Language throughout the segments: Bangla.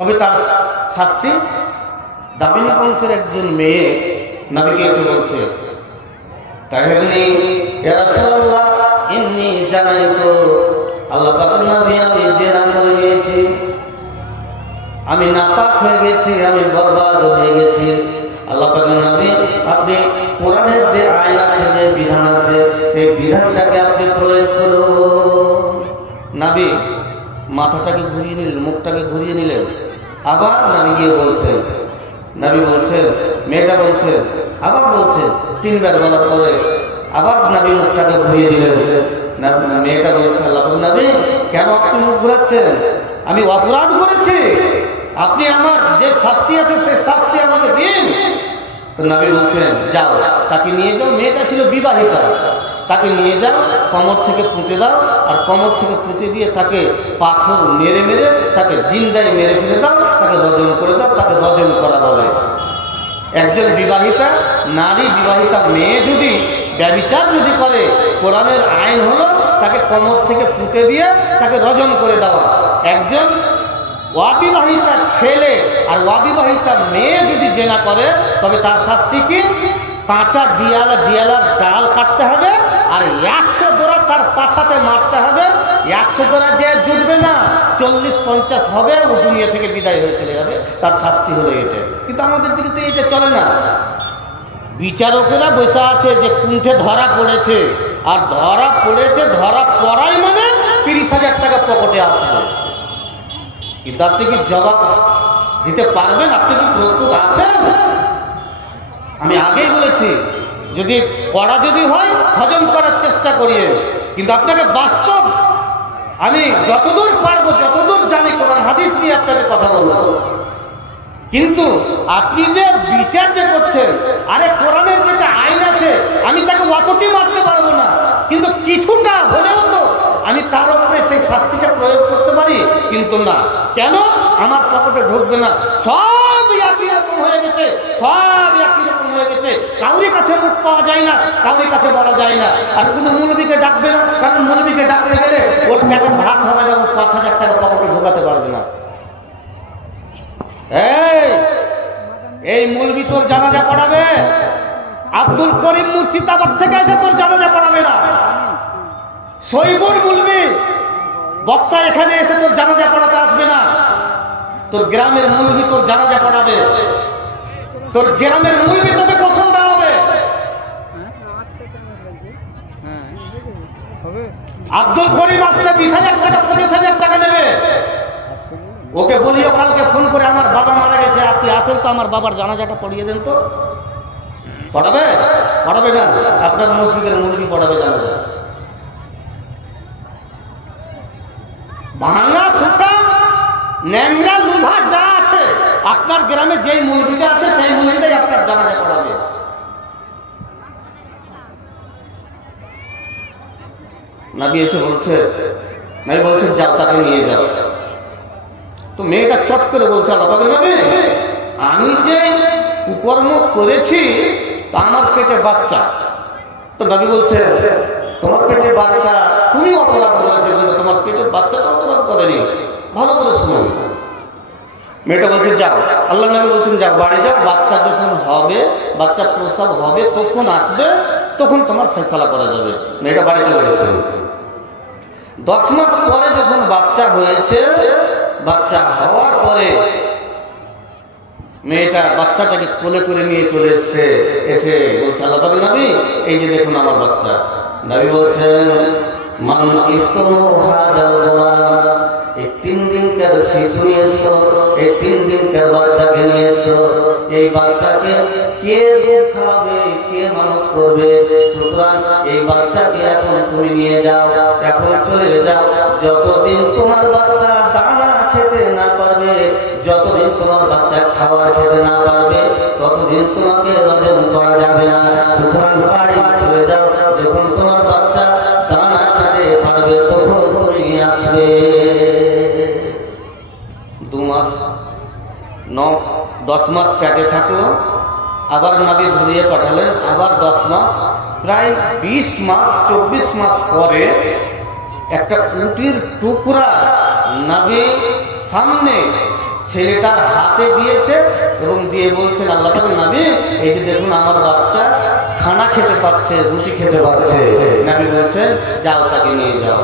তবে তার শাস্তি। দামিনী বংশের একজন মেয়ে নবীকে এসে বলছে, তাহলে ইয়া রাসূলুল্লাহ ইন্নী জানাইতু, আল্লাহ পাকের নবী আমি জিনা করে গিয়েছি, আমি নাপাক হয়ে গেছি, আমি বরবাদ হয়ে গেছি। আল্লাহ পাকের নবী আপনি কোরআনের যে আইন আছে, যে বিধান আছে, সেই বিধানটাকে আপনি প্রয়োগ করুন। নবী মাথাটাকে ঘুরিয়ে নিলেন, মুখটাকে ঘুরিয়ে নিলেন। আবার নবী গিয়ে বলছেন, নবী বলছেন, মেয়েটা বলছে, আবার বলছে, তিনবার বলার পরে আবার নবী মুখটাকে ঘুরিয়ে দিলেন। মেয়েটা বলছে, আল্লাহ নবী কেন আপনি মুখ ঘুরাচ্ছেন? আমি অপরাধ করেছি, আপনি আমার যে শাস্তি আছে সেই শাস্তি আমাকে দিন। তো নবী বলছেন, যাও তাকে নিয়ে যাও। মেয়েটা ছিল বিবাহিতা, তাকে নিয়ে যাও, কোমর থেকে পুঁতে দাও, আর কোমর থেকে পুঁতে দিয়ে তাকে পাথর মেরে মেরে তাকে জিন্দায় মেরে ফেলে দাও, তাকে রজন করে দাও। তাকে রজন করা বলে। একজন বিবাহিতা নারী, বিবাহিতা মেয়ে যদি ব্যভিচার যদি করে, কোরআনের আইন হলো তাকে কোমর থেকে পুঁতে দিয়ে তাকে রজন করে দেওয়া। একজন অবিবাহিতা ছেলে আর অবিবাহিতা মেয়ে যদি জেনা করে, তবে তার শাস্তি কি? কাঁচা জিয়ালার ডাল কাটতে হবে, আর 100 দোড়া তার পাছাতে মারতে হবে। 100 দোড়া যে জুটবে না, 40-50 হবে, ও দুনিয়া থেকে বিদায় হয়ে চলে যাবে। তার শাস্তি হলো এটা। কিন্তু আমাদের দিকে তো এটা চলে না। বিচারকেরা বসে আছে যে কুণ্ঠে ধরা পড়েছে, আর ধরা পড়েছে, ধরা পড়াই মানে 30,000 টাকা পকেটে আসবে। কিন্তু আপনি কি জবাব দিতে পারবেন? আপনি কি প্রস্তুত আছেন? আমি আগেই বলেছি, যদি করা যদি হয় হজম করার চেষ্টা করিয়ে, কিন্তু আপনাকে বাস্তব, আমি যতদূর পারবো, যতদূর জানি কোরআন হাদিস নিয়ে আপনাকে কথা বলবো। কিন্তু আপনি যে বিচার যে করছেন, আরে কোরআনের যেটা আইন আছে, আমি তাকে অতটি মারতে পারবো না, কিন্তু কিছুটা হলেও তো আমি তার উপরে সেই শাস্তিটা প্রয়োগ করতে পারি। কিন্তু না, কেন? আমার পকেটে ঢুকবে না। সব একই রকম হয়ে গেছে, সব একই রকম হয়ে গেছে। কাউরি কাছে মুখ পাওয়া যায় না, কাউরি কাছে বলা যায় না। আর কোনো মৌলবীকে ডাকবে না, কারণ মৌলবীকে ডাকতে গেলে ওর টাকা ভাত হবে না, ওর 5,000 টাকা পকেটে ঢোকাতে পারবে না। এই মৌলবী তোর জানাজা পড়াবে, আব্দুল করিম মুর্শিদাবাদ থেকে এসে তোর জানাজা পড়াবে না। সৈবুর মৌলবী বক্তা এখানে এসে তোর জানাজা পড়াতে আসবে না। তোর গ্রামের মৌলবী তোর জানাজা পড়াবে, তোর গ্রামের মৌলবী তোকে গোসল দেওয়া হবে। আব্দুল করিম আসলে 20,000 টাকা 25,000 টাকা নেবে। ওকে বলিও কালকে ফোন করে, আমার বাবা মারা গেছে, আপনি আসেন তো আমার বাবার জানাজাটা পড়িয়ে দেন তো। পড়াবে? পড়াবে না। আপনার মসজিদের মৌলবী পড়াবে জানাজা। ভাঙা ফুটা ন্যাংরা লুভা যা আছে, আপনার গ্রামে যেই মৌলবীটা আছে সেই মৌলবীটাই আপনার জানাজা পড়াবে। নবী এসে বলছে, নবী বলছেন যাও তাকে নিয়ে যাও। তো মেয়েটা চট করে বলছে, আল্লাহ নবী আমি যে কুকর্ম করেছি তা আমার পেটে বাচ্চা। তো নবী বলছে, তোমার পেটে বাচ্চা, তুমি অপরাধ করেছো, কিন্তু তোমার পেটের বাচ্চাটা অপরাধ করেনি। ভালো করে শুনো। মেয়েটা বলছে যাও। আল্লাহ নবী বলছেন যাও, বাড়ি যাও, বাচ্চা যখন হবে, বাচ্চা প্রসব হবে, তখন আসবে, তখন তোমার ফেসলা করা যাবে। মেয়েটা বাড়ি চলে গেছে। 10 মাস পরে যখন বাচ্চা হয়েছে, বাচ্চা হওয়ার পরে মেয়েটা বাচ্চাটাকে কোলে করে নিয়ে চলে এসছে। এসে বলছে, আল্লাহ নবী এই যে দেখুন আমার বাচ্চা। নবী বলছেন, মান ইফতানু হাযাল গোলাম, এই 3 দিনকার শিশু নিয়ে এসো, এই 3 দিনকার বাচ্চাকে নিয়ে এসো। এই বাচ্চাকে কে দুধ খাওয়াবে, কে মানুষ করবে? সুতরাং এই বাচ্চাকে এখন তুমি নিয়ে যাও, এখন চলে যাও। যতদিন তোমার বাচ্চা দানা খেতে না পারবে, যতদিন তোমার বাচ্চা খাবার খেতে না পারবে, ততদিন তোমাকে রজন করা যাবে না। সুতরাং বাড়ি চলে যাও, যখন তোমার বাচ্চা দানা খেতে পারবে তখন তুমি আসবে। 2 মাস 10 মাস পেটে থাকলো, আবার নবী ঘুরিয়ে পাঠালেন, আবার 10 মাস, প্রায় 20 মাস 24 মাস পরে একটা উটির টুকরা নবী সামনে ছেলেটার হাতে দিয়েছে এবং দিয়ে বলছেন, আল্লাহ পাকের নবী, এই যে দেখুন আমার বাচ্চা খানা খেতে পারছে, রুটি খেতে পারছে। নবী বলছেন, যাও তাকে নিয়ে যাও।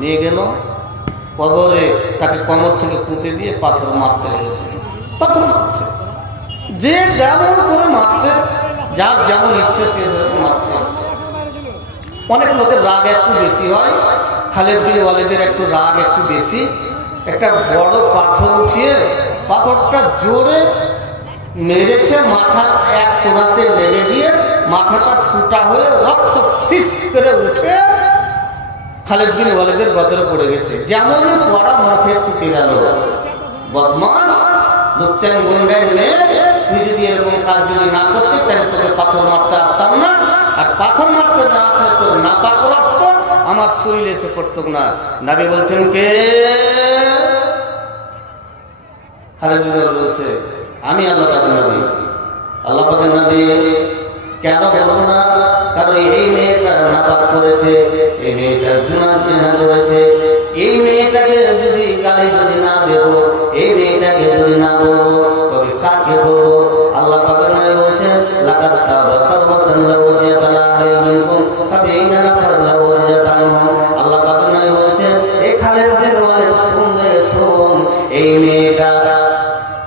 নিয়ে গেল কবরে, তাকে কবর থেকে পুঁতে দিয়ে পাথর মারতে লেগেছে। পাথর মারছে, যে যেমন করে মারছে, যার যেমন ইচ্ছে সে মারছে। অনেক লোকের রাগ একটু বেশি হয়, খালেদ বিন ওয়ালিদের একটু রাগ একটু বেশি। একটা বড় পাথর উঠিয়ে পাথরটা জোরে মেরেছে, মাথার এক কোণাতে লেগে দিয়ে মাথাটা ফুটা হয়ে রক্ত শিস করে উঠে খালেদ বিন ওয়ালিদের গতরে পড়ে গেছে। যেমনই পড়া মুখে ছুটে গেল, বদমাস লুচ্চান গুন্ডাই মেয়ে, তুই যদি এরকম কাজ যদি না করতে তাহলে তোকে পাথর মারতে আসতাম না, আর পাথর মারতে না আসলে তোর না পাথর আসতো, আমার শরীরে এসে পড়তো না। নবী বলছেন, কে? খালেদ বিন ওয়ালিদ বলছে, আমি আল্লাহ পাকের নবী। আল্লাহ পাকের নবী কেন বলবো না? কারণ এই মেয়েটা নাপাক করেছে, এই মেয়েটা জিনা করেছে। এই মেয়েটাকে যদি গালি যদি না দেব, এই মেয়েটাকে যদি না বলবো, তবে কাকে বলবো? আল্লাহ পাকের নবী বলছেন, লাকাদ তাবা তাওবাতান লাওয়াজিয়াতান আলাইহিম সাবিঈনা নাফারান লাওয়াজিয়াতানহুম। আল্লাহ পাকের নবী বলছেন, এই খালেদ বিন ওয়ালিদ শুনলে শোন, এই মেয়েটা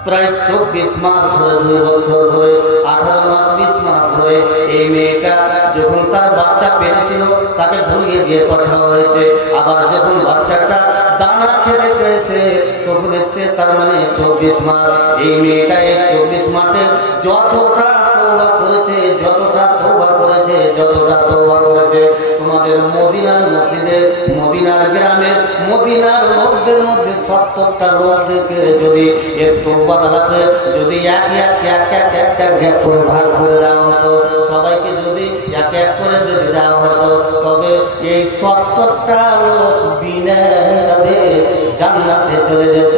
প্রায় 24 মাস ধরে, 2 বছর ধরে, 18 মাস 20 মাস ধরে এই মেয়েটা যখন তার বাচ্চা পেয়েছিল তাকে ধরিয়ে দিয়ে পাঠানো হয়েছে। আবার যখন বাচ্চাটা দানা খেতে পেয়েছে তখন এসছে, তার মানে 24 মাস। এই মেয়েটা এই 24 মাসে যতটা তওবা করেছে, যতটা তওবা করেছে, যতটা তওবা করেছে, তোমাদের মদিনার মসজিদে, মদিনার গ্রামের, মদিনার লোকদের মধ্যে 70টা লোকদেরকে যদি এর তওবা দালাতে যদি এক করে ভাগ করে দেওয়া হতো, সবাইকে যদি এক এক করে যদি দেওয়া হতো, তবে এই 70টা লোক বিনা হিসাবে জান্নাতে চলে যেত।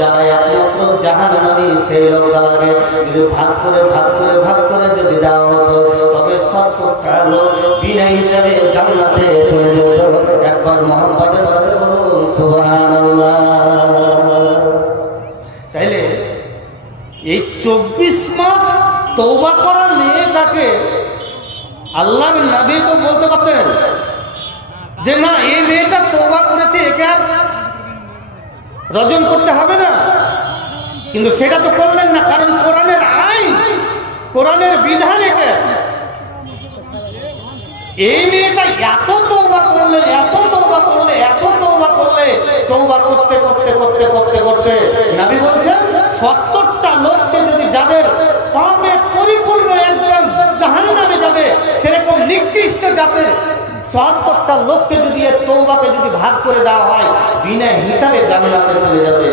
যারা একমাত্র জাহান্নামী সেই লোকগুলোকে যদি ভাগ করে যদি দেওয়া হতো, তবে 70টা লোক বিনা হিসাবে জান্নাতে চলে যেত। একবার মুহাম্মদের সাথে বলুন সুবহানাল্লাহ। তাইলে এই 24 মাস তওবা করা মেয়েটাকে আল্লাহর নবী তো বলতে পারতেন যে না, এই মেয়েটা তওবা করেছে, একে আর রজম করতে হবে না, কিন্তু সেটা তো করলেন না। কারণ কোরআনের আইন, কোরআনের বিধান এটা। এই মেয়েটা এত তওবা করলে, এত তওবা করলে, এত তওবা করলে, তওবা করতে করতে করতে করতে করতে নবী বলছেন 70টা লোককে যদি যাদের পাপে পরিপূর্ণ একদম জাহান্নামে যাবে, সেরকম নির্দিষ্ট জাতের 70টা লোককে যদি এর তওবাকে যদি ভাগ করে দেওয়া হয়, বিনা হিসাবে জান্নাতে চলে যাবে।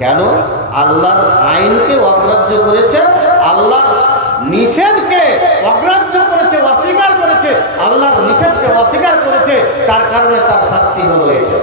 কেন? আল্লাহর আইনকে অগ্রাহ্য করেছে, আল্লাহর নিষেধকে অগ্রাহ্য করেছে, অস্বীকার করেছে, আল্লাহর নিষেধকে অস্বীকার করেছে, তার কারণে তার শাস্তি হলো এটা।